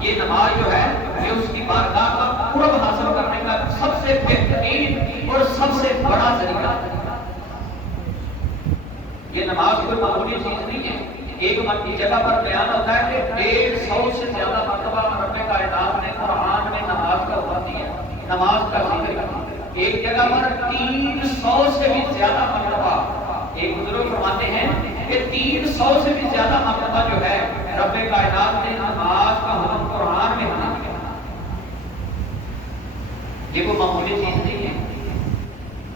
یہ نماز جو ہے یہ اس کی بارگاہ کا قرب حاصل کرنے کا سب سے بہترین اور سب سے بڑا ذریعہ ہے۔ یہ نماز کوئی معمولی چیز نہیں ہے۔ ایک مرتبہ جگہ پر بیان ہوتا ہے کہ 150 سے زیادہ مرتبہ رب کائنات نے قرآن میں نماز کا حکم دیا، نماز کا ذکر کیا۔ ایک جگہ پر 300 سے بھی زیادہ مرتبہ، ایک بزرگ فرماتے ہیں کہ 300 سے بھی زیادہ مرتبہ جو ہے رب کائنات نے نماز کا حکم قرآن میں دیا۔ یہ کوئی معمولی چیز نہیں ہے،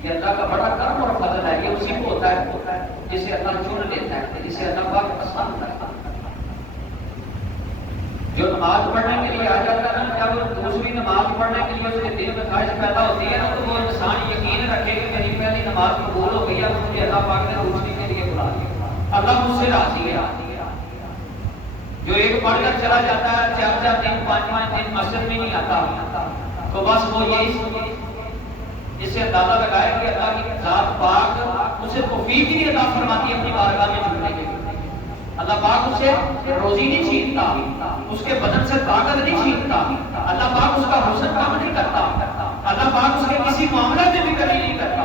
یہ اللہ کا بڑا کرم اور فضل ہے۔ یہ اسی کو ہوتا ہے جسے اللہ چن لیتا ہے، جسے اللہ پاک پسند کرتا ہے۔ جو نماز پڑھنے کے لیے آ جاتا ہے نا، جب دوسری نماز پڑھنے کے لیے اس کے دل میں خواہش پیدا ہوتی ہے نا، تو وہ انسان یقین رکھے کہ میری پہلی نماز قبول ہو گئی ہے، مجھے اللہ پاک نے دوسری کے لیے بلا دیا، اللہ مجھ سے راضی ہے۔ جو ایک پڑھ کر چلا جاتا ہے 4 دن 5 دن مسجد میں نہیں آتا، تو بس وہ یہی اس سے اندازہ لگایا کہ اللہ کی ذات پاک اسے توفیق ہی نہیں عطا فرماتی اپنی بارگاہ میں جھکنے کے لیے۔ اللہ پاک اسے روزی نہیں چھینتا، اس کے بدن سے طاقت نہیں چھینتا، اللہ پاک اس کا حسن کم نہیں کرتا، اللہ پاک اس کے کسی معاملے میں بھی کمی نہیں کرتا۔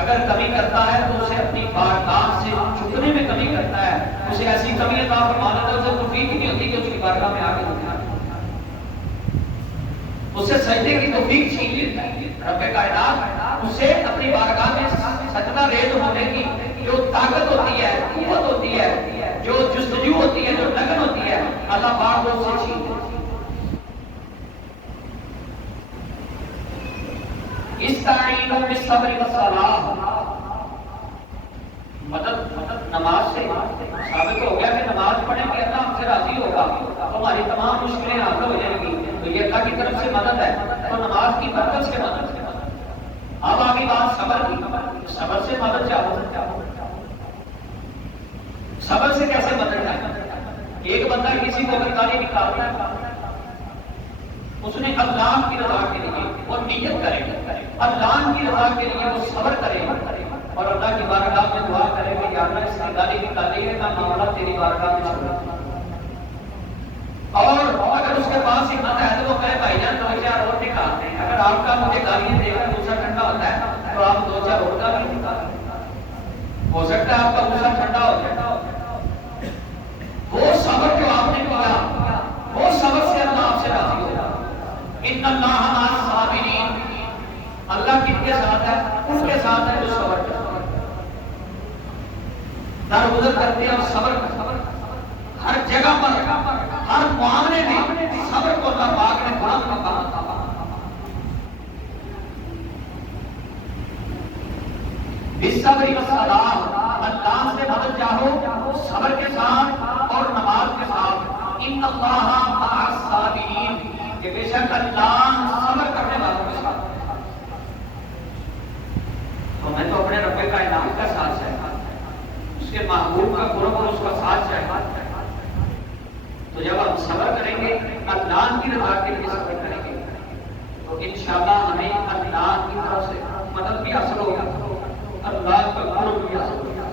اگر کمی کرتا ہے تو اسے اپنی بارگاہ سے جھکنے میں کمی کرتا ہے، اسے ایسی کمی عطا فرما دیتا ہے اسے توفیق ہی نہیں ہوتی کہ اس کی بارگاہ میں آگے ہوتا ہے، اسے سجدے کی توفیق چھین لیتا ہے۔ رب کائنات اسے اپنی بارگاہ میں سجدہ ریز ہونے کی جو طاقت ہوتی ہے، قوت ہوتی ہے، جو جستجو ہوتی ہے، جو لگن ہوتی ہے، اللہ پاک وہ اسے چھین لیتا ہے۔ استعینوا بالصبر والصلاۃ، مدد نماز سے ثابت ہو گیا کہ نماز پڑھیں گے اللہ ہم سے راضی ہوگا، ہماری تمام مشکلیں حل ہو جائیں گی، تو یہ اللہ کی طرف سے مدد ہے، تو نماز کی برکت سے مدد ہے۔ اب آگے بات صبر کی، صبر سے مدد چاہو، صبر سے کیسے مدد ہے؟ ایک بندہ کسی کو اگر گالی نکالتا ہے، اس نے اللہ کی رضا کے لیے وہ نیت کرے، اللہ کی رضا کے لیے وہ صبر کرے اور اللہ کی بارگاہ میں دعا کرے کہ یا اللہ اس کی گالی نکالی ہے، میں معاملہ تیری بارگاہ میں چھوڑ دوں۔ اور اگر اس کے پاس ہمت ہے تو وہ کہے بھائی جان 2-4 اور نکالتے ہیں، اگر آپ کا مجھے گالی دے کر غصہ ٹھنڈا ہوتا ہے تو آپ 2-4 اور گالی نکالتے ہیں، ہو سکتا ہے آپ کا غصہ ٹھنڈا ہو جائے۔ وہ صبر جو آپ نے کیا، وہ صبر سے اللہ آپ سے راضی ہوگا۔ ان اللہ مع الصابرین، اللہ کن کے ساتھ ہے؟ ان کے ساتھ ہے جو صبر کرتے ہیں، درگزر کرتے ہیں اور صبر کرتے ہیں۔ ہر جگہ پر، ہر معاملے میں صبر کو اللہ پاک نے بلند مقام عطا فرمایا۔ بالصبر والصلاۃ، اللہ سے مدد چاہو صبر کے ساتھ اور نماز کے ساتھ۔ ان اللہ مع الصابرین، کہ بے شک اللہ صبر کرنے والوں کے ساتھ ہے۔ تو میں تو اپنے رب کائنات کا ساتھ چاہتا ہوں، اس کے محبوب کا قرب اور اس کا ساتھ چاہتا ہوں۔ تو جب ہم صبر کریں گے، اللہ کی رضا کے لیے صبر کریں گے، تو انشاءاللہ ہمیں اللہ کی طرف سے مدد بھی حاصل ہوگا، اللہ کا قرب بھی حاصل ہوگا۔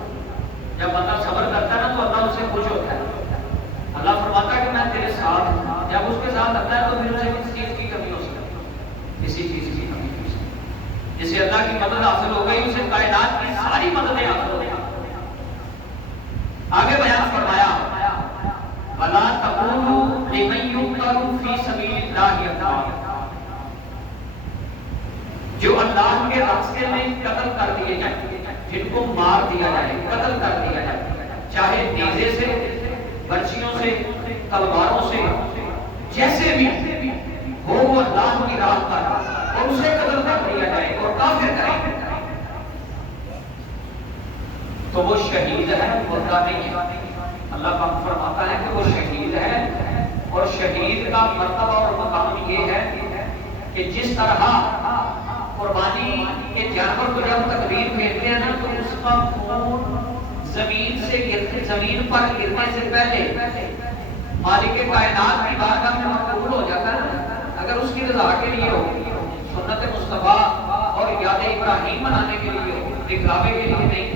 جب بندہ صبر کرتا ہے نا تو اللہ اس سے خوش ہوتا ہے، اللہ فرماتا ہے کہ میں تیرے ساتھ ہوں۔ جب اس کے ساتھ رہتا ہے تو پھر اسے کسی چیز کی کمی ہو سکتی ہے، کسی چیز کی کمی ہو سکتی ہے۔ جسے اللہ کی مدد حاصل ہو گئی اسے کائنات کی ساری مددیں حاصل ہو گئی۔ آگے بیان فرمایا وَلَا تَقُولُوا لِمَن يُقْتَلُ فِي سَبِيلِ اللَّهِ أَمْوَاتٌ، جو اللہ کے راستے میں قتل کر دیے جائیں، جن کو مار دیا جائے، قتل کر دیا جائے، چاہے نیزے سے، برچھیوں سے، تلواروں سے، جیسے بھی ہو وہ اللہ کی راہ پر، اور اسے قتل کر دیا جائے اور کافر کرے تو وہ شہید ہے، مردہ نہیں ہے۔ اللہ پاک فرماتا ہے کہ وہ شہید ہے، اور شہید کا مرتبہ اور مقام یہ ہے کہ جس طرح قربانی کے جانور کو جب تکبیر پھیرتے ہیں نا تو اس کا خون زمین پر گرنے سے پہلے مالک کائنات کی بارگاہ میں مقبول ہو جاتا ہے، اگر اس کی رضا کے لیے ہو، سنت مصطفیٰ اور یاد ابراہیم منانے کے لیے ہو، دکھاوے کے لیے نہیں۔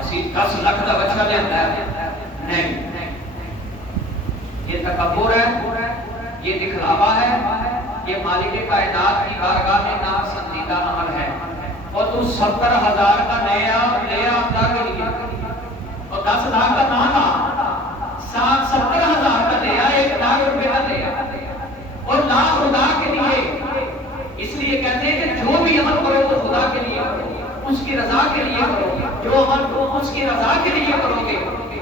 اسی 10 لاکھ کا بچہ لے آتا ہے نہیں، یہ مالک کائنات کی بارگاہ میں ناپسندیدہ عمل ہے، اور تو 70,000 کا نیا اللہ کے لیے، اور 10 لاکھ کا نہ تھا، 70,000 کا نیا 1 لاکھ روپے کا نیا، اور لاکھ خدا کے لیے۔ اس لیے کہتے ہیں کہ جو بھی عمل کرو وہ خدا کے لیے کرو، اس کی رضا کے لیے کرو، جو عمل کرو اس کی رضا کے لیے کرو گے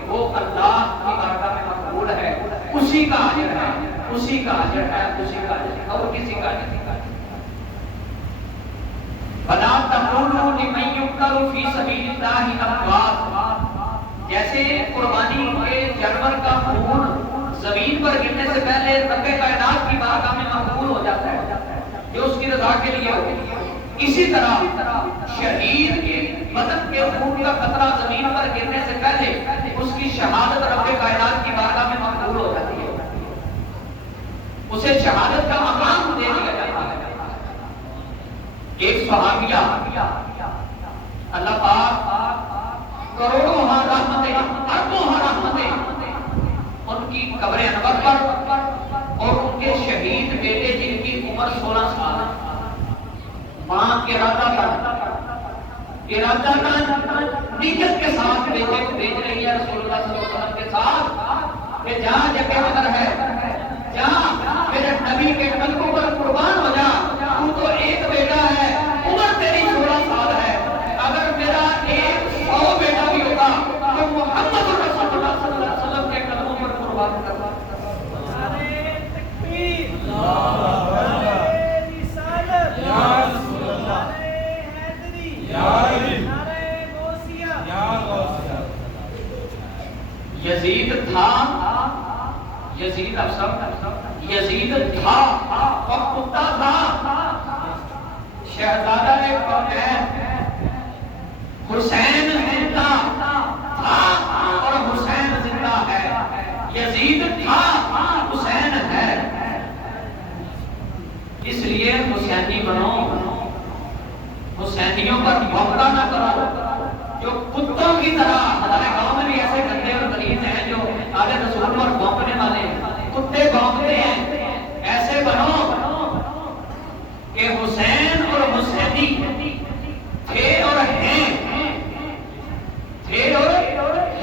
وہ اللہ کی بارگاہ میں مقبول ہے، اسی کا اجر ہے، اسی کا اجر ہے، اسی کا اجر ہے، اور کسی کا نہیں۔ بَلَا تَقُولُوا لِمَن يُقْتَلُ فِي سَبِيلِ اللَّهِ أَمْوَاتٌ، جیسے قربانی کے جانور کا خون زمین پر گرنے سے پہلے رب کائنات کی بارگاہ میں مقبول ہو جاتا ہے جو اس کی رضا کے لیے ہو، اسی طرح شہید کے بدن کے خون کا قطرہ زمین پر گرنے سے پہلے اس کی شہادت رب کائنات کی بارگاہ میں مقبول ہو جاتی ہے، اسے شہادت کا مقام دے دیا جاتا ہے۔ ایک صحابیہ اللہ پاک کروڑوں ہاں رحمتیں، اربوں ہاں رحمتیں ان کی قبر انور پر، اور ان کے شہید بیٹے جن کی عمر 16 سال ہے، ماں کے ارادہ نیت کے ساتھ بیٹے کو بھیج رہی ہے رسول اللہ صلی اللہ علیہ وسلم کے ساتھ کہ جا جگہ بدر ہے، جا میرے نبی کے قدموں پر قربان ہو جا، تو تو ایک بیٹا ہے، عمر تیری 16 سال ہے، اگر میرا 100 بیٹا بھی ہوگا تو محمد رسول اللہ صلی اللہ علیہ وسلم کے قدموں پر قربان کروا۔ یزید تھا، یزید افسر، یزید تھا اور کتا تھا، شہزادہ حسین زندہ تھا اور حسین زندہ ہے، یزید تھا حسین ہے، اس لیے حسینی بنو، حسینیوں پر بھونکا نہ کرو جو کتوں کی طرح۔ ہمارے گاؤں میں بھی ایسے گندے اور غلیظ ہیں جو آل رسول پر بھونکنے والے ہیں، کتے بھونکتے ہیں، ایسے بنو کہ حسین اور حسینی تھے اور ہیں، تھے اور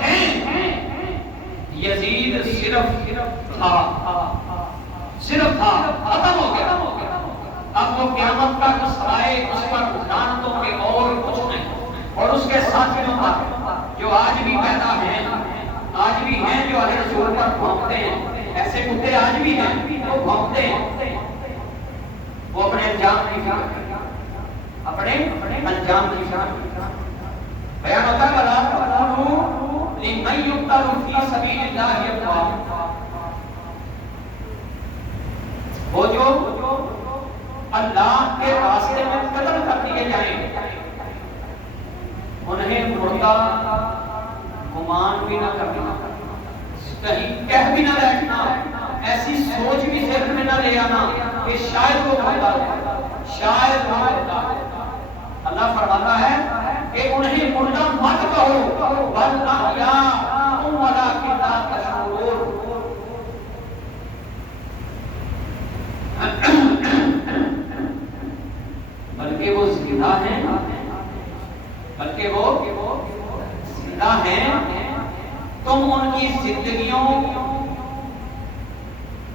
ہیں، یزید صرف تھا، صرف تھا، ختم ہو گیا، اب وہ قیامت تک سائے اس پر لعنتوں کے اور کچھ نہیں، اور اس کے ساتھیوں پر جو آج بھی پیدا ہیں، آج بھی ہیں جو علیہ رسول پر بھونکتے ہیں، ایسے کتے آج بھی ہیں وہ بھونکتے ہیں، وہ اپنے انجام کی فکر کرتے، اپنے انجام کی فکر کرتے۔ بیان ہوتا ہے بَلَا تَقُولُوا لِمَن يُقْتَلُ فِي سَبِيلِ اللَّهِ أَمْوَاتٌ، وہ جو اللہ کے راستے میں قتل کر دیے جائیں انہیں مردہ گمان بھی نہ کرنا، کہیں کہہ بھی نہ بیٹھنا، ایسی سوچ بھی ذہن میں نہ لے آنا کہ شاید وہ مردہ ہے، شاید وہ مردہ ہے۔ اللہ فرماتا ہے کہ انہیں مردہ مت کہو، بل احیاء ولکن لا تشعرون، بلکہ وہ زندہ ہیں، بلکہ وہ زندہ ہیں، تم ان کی زندگیوں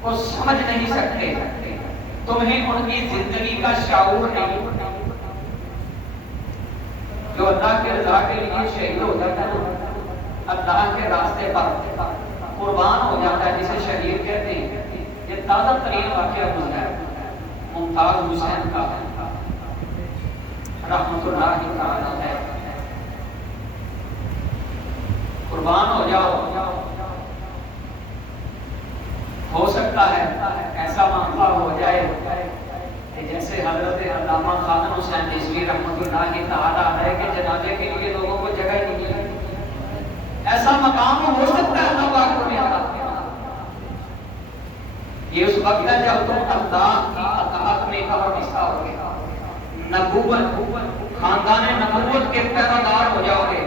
کو سمجھ نہیں سکتے، تمہیں ان کی زندگی کا شعور نہیں۔ جو اللہ کے رضا کے لیے شہید ہو جاتا ہے، اللہ کے راستے پر قربان ہو جاتا ہے، جسے شہید کہتے ہیں، یہ تازہ ترین واقعہ گزرا ہے ممتاز حسین کا رحمت اللہ تعالی ہے۔ قربان ہو جاؤ، ہو سکتا ہے ایسا معاملہ ہو جائے کہ جیسے حضرت علامہ خادم حسین رضوی رحمت اللہ تعالی ہے کہ جنازے کے لیے لوگوں کو جگہ نہیں ملی، ایسا مقام ہو سکتا ہے اللہ پاک کو میرا۔ یہ اس وقت ہے جب تم اللہ کی اطاعت میں اور حصہ ہو گے، نبوت، خاندان نبوت کے پیروکار ہو جاؤ گے،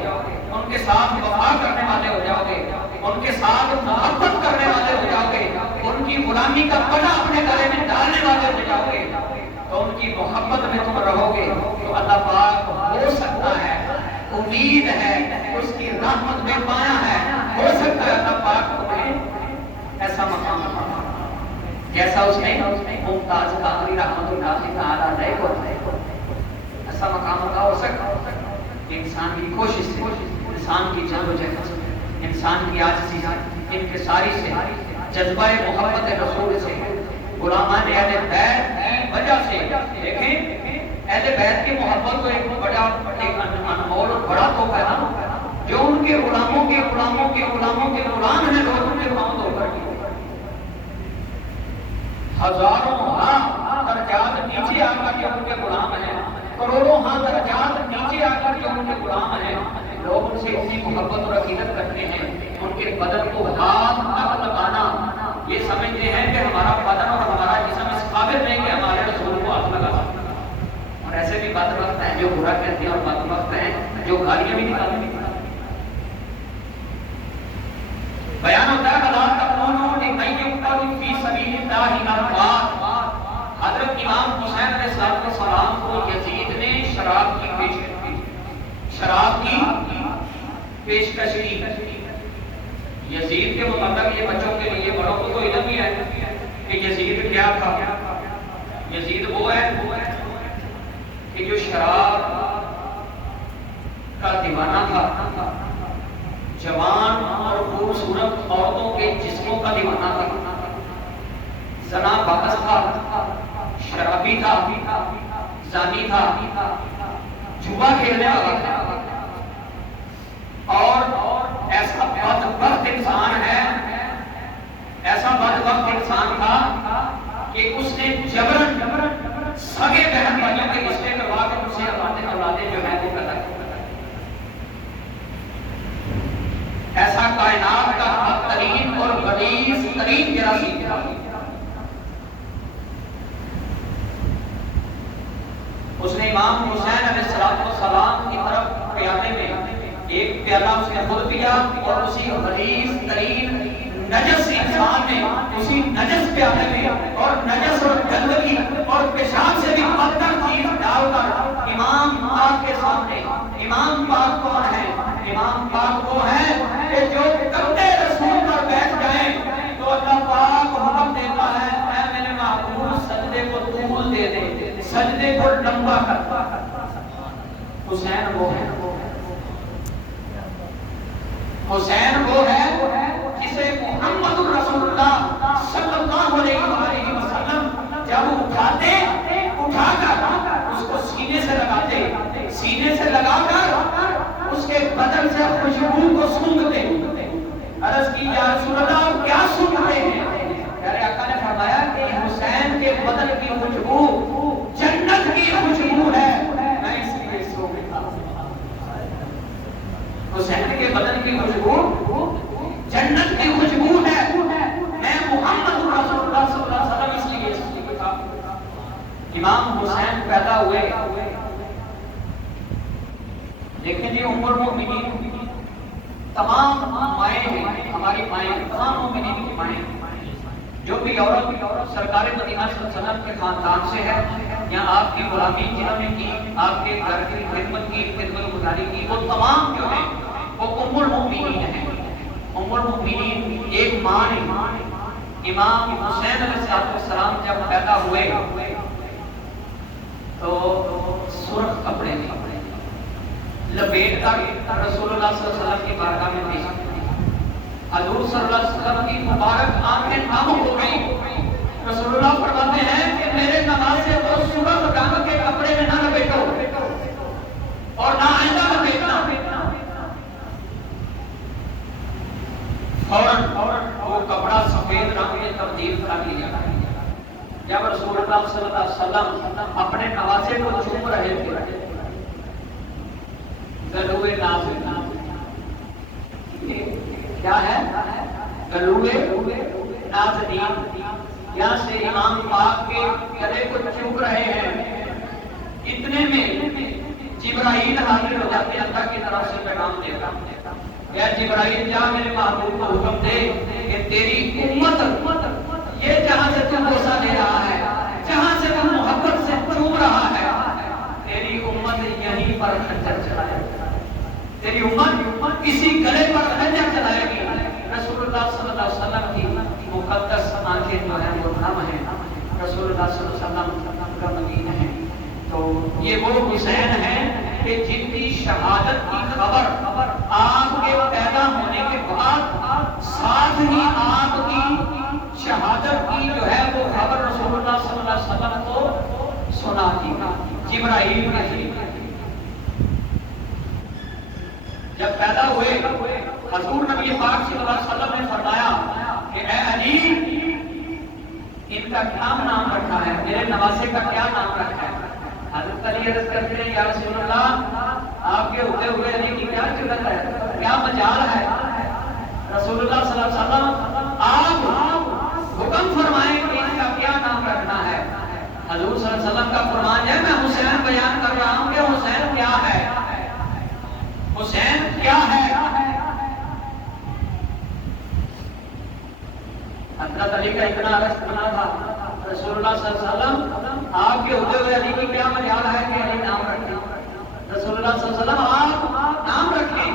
ان کے ساتھ وفا کرنے والے ہو جاؤ گے، ان کے ساتھ محبت کرنے والے ہو جاؤ گے، ان کی غلامی کا پٹا اپنے گلے میں ڈالنے والے ہو جاؤ گے تو ان کی محبت میں تم رہو گے تو اللہ پاک ہو سکتا ہے، امید ہے، اس کی رحمت میں پایا ہے، ہو سکتا ہے اللہ پاک تمہیں ایسا مقام عطا جیسا اس نے ممتاز قادری رحمت اللہ تعالیٰ علیہ کو ایسا مقام عطا ہو سکتا ہے۔ انسان کی کوشش سے، انسان کی جدوجہد سے، انسان کی عاجزی سے، انکساری سے، جذبہ محبت رسول سے، غلامان اہل بیت کی وجہ سے، دیکھیں اہل بیت کی محبت کو ایک بڑا انمول اور بڑا تحفہ ہے نا، جو ان کے غلاموں کے غلاموں کے غلاموں کے غلام ہیں، لوگ ان کے موت ہو کر ہزاروں ہاں درجات نیچے آ کر کے ان کے غلام ہیں، کروڑوں ہاں درجات نیچے آ کر کے ان کے غلام ہیں، لوگ ان سے اتنی محبت اور عقیدت کرتے ہیں، ان کے بدن کو ہاتھ تک لگانا یہ سمجھتے ہیں کہ ہمارا بدن اور ہمارا جسم اس قابل نہیں کہ ہمارے رسول کو ہاتھ لگا سکتے ہیں۔ اور ایسے بھی بدبخت ہیں جو برا کہتے ہیں اور بدبخت ہیں جو گالیاں بھی نکالتے ہیں۔ بیان ہوتا ہے حضرت امام حسین علیہ السلام کو یزید نے شراب کی پیشکش کی۔ یزید کے مطابق یہ بچوں کے لیے بڑوں کو تو علم ہی ہے کہ یزید کیا تھا۔ یزید وہ ہے کہ جو شراب کا دیوانہ تھا، جوان اور خوبصورت عورتوں کے جسموں کا دیوانہ تھا، زنا باز تھا، شرابی تھا، زانی تھا، جوا کھیلنے والا تھا، اور ایسا بدبخت انسان ہے، ایسا بدبخت انسان تھا کہ اس نے جبرن سگے بہن بھائیوں کے رشتے کروا کر اسے اولادیں جو ہے وہ پیدا کی۔ ایسا کائنات کا بدترین اور غلیظ ترین جراثیم تھا۔ اس نے امام حسین علیہ السلام کی طرف پیالے میں ایک پیالہ اس نے خود پیا، اور اسی غلیظ ترین نجس انسان نے اسی نجس پیالے میں اور نجس اور گندگی اور پیشاب سے بھی بدتر چیز ڈال کر امام پاک کے سامنے، امام پاک کون ہے؟ امام پاک وہ ہے کہ جو قدمِ رسول پر بیٹھ جائیں تو اللہ پاک حکم دیتا ہے اے میرے محبوب سجدے کو طول دے دے، سجدے کو لمبا کر۔ حسین وہ ہے، حسین وہ ہے جسے محمد رسول اللہ صلی اللہ علیہ وسلم جب اٹھاتے، اٹھا کر اس کو سینے سے لگاتے، سینے سے لگا کر اس کے بدن سے خوشبو کو سونگھتے۔ عرض کی یا رسول اللہ کیا سونگھتے ہیں؟ پیارے آقا نے فرمایا کہ حسین کے بدن کی خوشبو جنت کی خوشبو ہے، میں اس لیے سونگھتا ہوں۔ حسین کے بدن کی خوشبو جنت کی خوشبو ہے، میں محمد رسول اللہ صلی اللہ علیہ وسلم اس لیے سونگھتا ہوں۔ امام حسین پیدا ہوئے، دیکھیں جی ام المؤمنین تمام مائیں ہیں، ہماری مائیں، تمام مومنین کی مائیں، جو بھی عورت سرکار مدینہ صلی اللہ علیہ وسلم کے خاندان سے ہے یا آپ کی غلامی جنہوں نے کی، آپ کے گھر کی خدمت کی، خدمت گزاری کی، وہ تمام جو ہیں وہ ام المؤمنین ہیں۔ ام المؤمنین ایک ماں نے، امام حسین علیہ السلام جب پیدا ہوئے تو سرخ کپڑے میں لپیٹ کر رسول اللہ صلی اللہ علیہ وسلم کی بارگاہ میں پیش کیا۔ حضور صلی اللہ علیہ وسلم کی مبارک آنکھیں نم ہو گئی۔ رسول اللہ فرماتے ہیں کہ میرے نوازے کو سرخ رنگ کے کپڑے میں نہ لپیٹو اور نہ آئندہ لپیٹنا۔ فوراً وہ کپڑا سفید رنگ میں تبدیل کر لیا۔ جب رسول اللہ صلی اللہ علیہ وسلم اپنے نوازے کو چوم رہے تھے، گلوے نازک، کیا ہے گلوے نازنین، یہاں سے امام پاک کے گلے کو چوم رہے ہیں، اتنے میں جبرائیل حاضر ہو جاتے ہیں، اللہ کی طرف سے پیغام دے گا، یا جبرائیل جا میرے محبوب کو حکم دے کہ تیری امت یہ جہاں سے تو بوسہ لے رہا ہے، جہاں سے تو محبت سے چوم رہا ہے، تیری امت یہیں پر خنجر چلائے گی، تیری امت اسی گلے پر خنجر چلائے گی۔ رسول اللہ صلی اللہ علیہ وسلم کی مقدس آنکھیں جو ہیں وہ نم ہیں، رسول اللہ صلی اللہ علیہ وسلم کا مدین ہے۔ تو یہ وہ حسین ہیں کہ جن کی شہادت کی خبر آپ کے پیدا ہونے کے بعد ساتھ ہی آپ کی شہادت کی جو ہے وہ خبر رسول اللہ صلی اللہ علیہ وسلم کو سنا دی جبرائیل کے ذریعے۔ جب پیدا ہوئے حضور نبی پاک صلی اللہ علیہ وسلم نے فرمایا کہ اے علی ان کا کیا نام رکھا ہے، میرے نواسے کا کیا نام رکھا ہے؟ حضرت علی عرض کرتے ہیں یا رسول اللہ آپ کے ہوتے ہوئے علی کی کیا ضرورت ہے، کیا مجال ہے؟ رسول اللہ صلی اللہ علیہ وسلم آپ حکم فرمائیں کہ ان کا کیا نام رکھنا ہے۔ حضور صلی اللہ علیہ وسلم کا فرمان ہے، میں حسین بیان کر رہا ہوں کہ حسین کیا ہے، حسین کیا ہے۔ حضرت علی کا اتنا عرض بنا تھا، رسول اللہ صلی اللہ علیہ وسلم آپ کے ہوتے ہوئے علی کی کیا مجال ہے کہ علی نام رکھیں؟ رسول اللہ صلی اللہ علیہ وسلم آپ نام رکھیں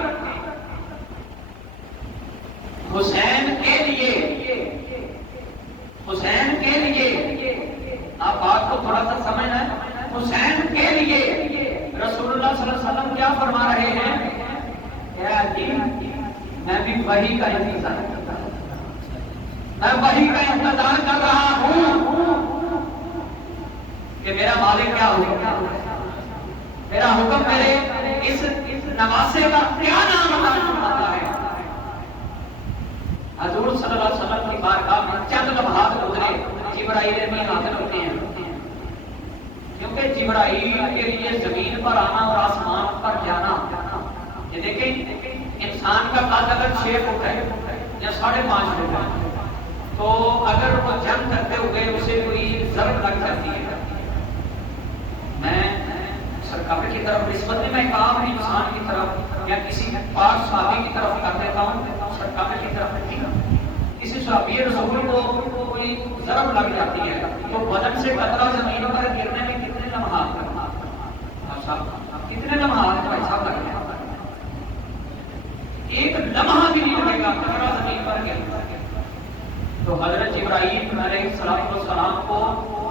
حسین کے لیے، حسین کے لیے، آپ بات کو تھوڑا سا سمجھنا ہے، حسین کے لیے رسول اللہ صلی اللہ علیہ وسلم کیا فرما رہے ہیں کہ علی میں بھی وحی کا انتظار کرتا ہوں، میں وحی کا انتظار کر رہا ہوں کہ میرا مالک کیا ہوگا، میرا حکم میرے اس نواسے کا کیا نام رکھتا ہے۔ حضور صلی اللہ علیہ وسلم کی بارگاہ میں چند لمحات گزرے، جبرائیل امین حاضر ہوتے ہیں، کیونکہ جبرائیل کے لیے زمین پر آنا اور آسمان پر جانا، یہ دیکھیں انسان کا قد اگر 6 فٹ ہے یا 5.5 فٹ ہے تو اگر وہ جنگ کرتے ہوئے اسے کوئی ضرب لگ جاتی ہے، میں سرکار کی طرف نسبت میں میں کام انسان کی طرف یا کسی پاک صحابی کی طرف کر دیتا ہوں، سرکار کی طرف نہیں، کسی صحابی رسول کو کوئی ضرب لگ جاتی ہے تو بدن سے قطرہ زمین پر گرنے میں کتنے لمحات کتنے لمحات بھائی صاحب لگ جائے، ایک لمحہ بھی نہیں لگے گا قطرہ زمین پر گرنے۔ تو حضرت جبرائیل علیہ السلام کو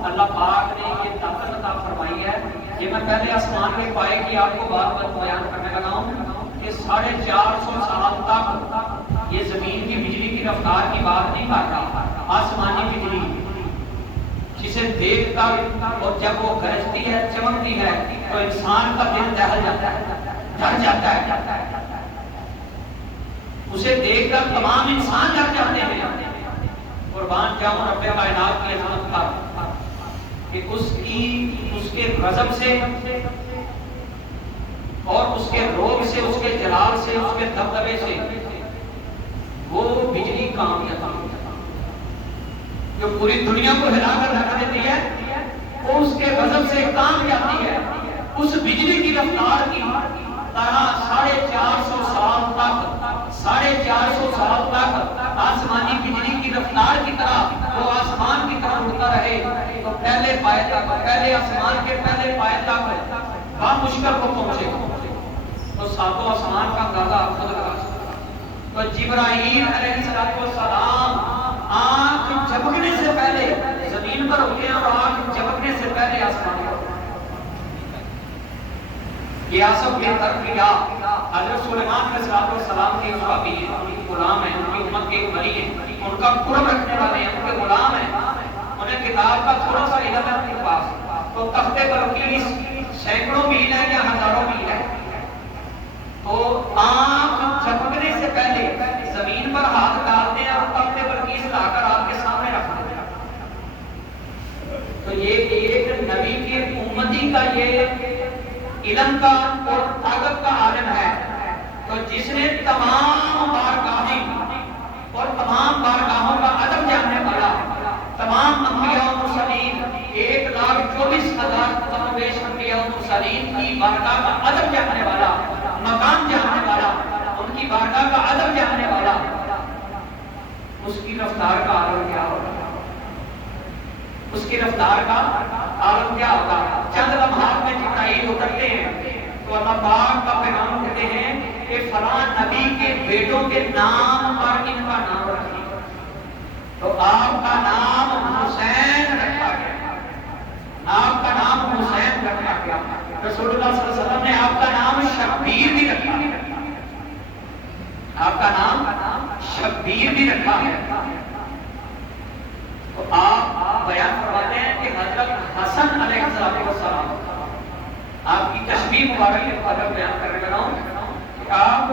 اللہ پاک نے یہ طاقت عطا فرمائی ہے۔ یہ میں پہلے آسمان کے پائے کی آپ کو بات بیان کرنے لگا ہوں کہ 450 سال تک یہ زمین کی بجلی کی رفتار کی بات نہیں کر رہا، آسمانی بجلی جسے دیکھ کر اور جب وہ گرجتی ہے چمکتی ہے تو انسان کا دل دہل جاتا ہے، ڈر جاتا ہے، اسے دیکھ کر تمام انسان ڈر جاتے ہیں۔ قربان جاؤں رب کائنات کی عظمت پر کہ اس کے غضب سے اور اس کے روب سے، اس کے جلال سے، اس کے دبدبے سے وہ بجلی کام کرتا جو پوری دنیا کو ہلا کر رکھ دیتی ہے، وہ اس کے غضب سے کام جاتی ہے۔ اس بجلی کی رفتار کی طرح 450 سال تک آسمانی بجلی کی رفتار کی طرح وہ آسمان کی طرف اڑتا رہے تو پہلے پائے تک، پہلے آسمان کے پہلے پائے تک بامشکل کو پہنچے تو 7 آسمان کا اندازہ آپ خود لگا سکتے۔ تو جبرائیل علیہ السلام آنکھ جھپکنے سے پہلے زمین پر اٹھے اور آنکھ جھپکنے سے پہلے آسمان پر یہ آسف کے ترقیہ حضرت سلیمان علیہ السلام کے صحابی ہیں، ان کی غلام ہیں، ان کی امت کے ولی ہیں، ان کا قرب رکھنے والے ہیں، ان کے غلام ہیں، انہیں کتاب کا تھوڑا سا علم ہے ان کے پاس، تو تخت بلقیس سینکڑوں میل ہے یا ہزاروں میل ہے، تو آنکھ جھپکنے سے پہلے زمین پر ہاتھ ڈالتے ہیں اور تخت بلقیس لا کر آپ کے سامنے رکھتے ہیں۔ تو یہ ایک نبی کی امتی کا یہ علم کا اور طاقت کا عالم ہے، تو جس نے تمام بارگاہیں اور تمام بارگاہوں کا ادب جاننے والا، تمام انبیاء و مرسلین 1,24,000 کم بیش انبیاء و مرسلین کی بارگاہ کا ادب جاننے والا، مقام جاننے والا، ان کی بارگاہ کا ادب جاننے والا، اس کی رفتار کا عالم کیا ہوگا؟ کردار کا عالم کیا ہوگا. چند لمحات میں جبرائیل اترتے ہیں تو اللہ پاک کا پیغام کہتے ہیں کہ فلاں نبی کے بیٹوں کے نام پر ان کا نام رکھیے. تو آپ کا نام حسین رکھا گیا, آپ کا نام حسین رکھا گیا. رسول اللہ صلی اللہ علیہ وسلم نے آپ کا نام شبیر بھی رکھا, آپ کا نام شبیر بھی رکھا ہے. تو آپ بیان فرماتے ہیں کہ حضرت حسن علیہ السلام, آپ کی تشبیہ مبارک کے مطابق بیان کر رہا ہوں کہ آپ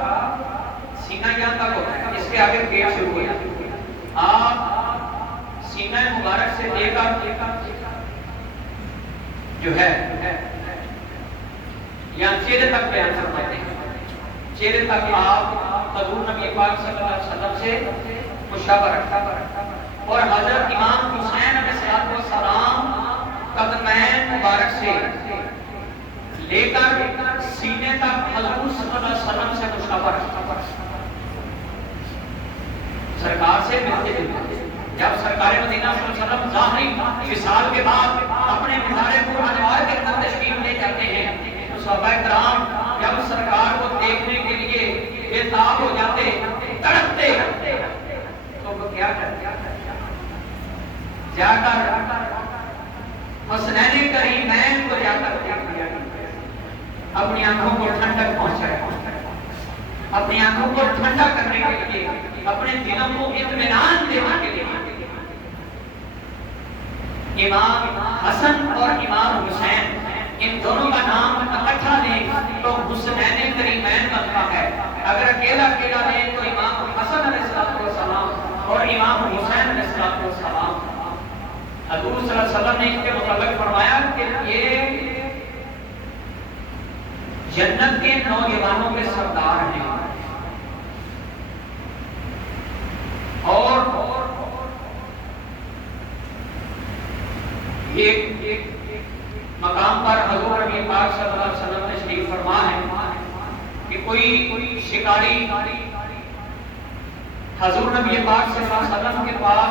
سینہ یہاں تک ہوتا ہے, اس کے آگے پیٹ شروع ہو جاتی ہے. آپ سینہ مبارک سے لے کر جو ہے یہاں چہرے تک بیان فرماتے ہیں. چہرے تک آپ حضور نبی پاک صلی اللہ علیہ وسلم سے مشابہ رکھتا اور حضرت امام حسین علیہ السلام قدمین مبارک سے لے کر سینے تک حضور صلی اللہ علیہ وسلم سے مشابہ رکھتا, سرکار سے ملتے جلتے. جب سرکار مدینہ صلی اللہ علیہ وسلم ظاہری وصال کے بعد اپنے مزار پر انوار کے اندر تشریف لے جاتے ہیں تو صحابہ کرام جب سرکار کو دیکھنے کے لیے بے تاب ہو جاتے, تڑپتے, تو وہ کیا کرتے, جا کر حسنین کریمین کو جا کر دیکھ دیا, اپنی آنکھوں کو ٹھنڈک پہنچایا, اپنی آنکھوں کو ٹھنڈا کرنے کے لیے, اپنے دلوں کو اطمینان دینے کے لیے امام حسن اور امام حسین ان دونوں کا نام اکٹھا لیں تو حسنین کریمین بنتا ہے. اگر اکیلا اکیلا لیں تو امام حسن علیہ السلام اور امام حسین علیہ السلام. حضور صلی اللہ علیہ وسلم نے اس کے متعلق فرمایا کہ یہ جنت کے نوجوانوں کے سردار ہیں اور ایک مقام پر حضور نبی پاک صلی اللہ علیہ وسلم نے تشریف فرما ہے کہ کوئی شکاری حضور نبی پاک صلی اللہ علیہ وسلم کے پاس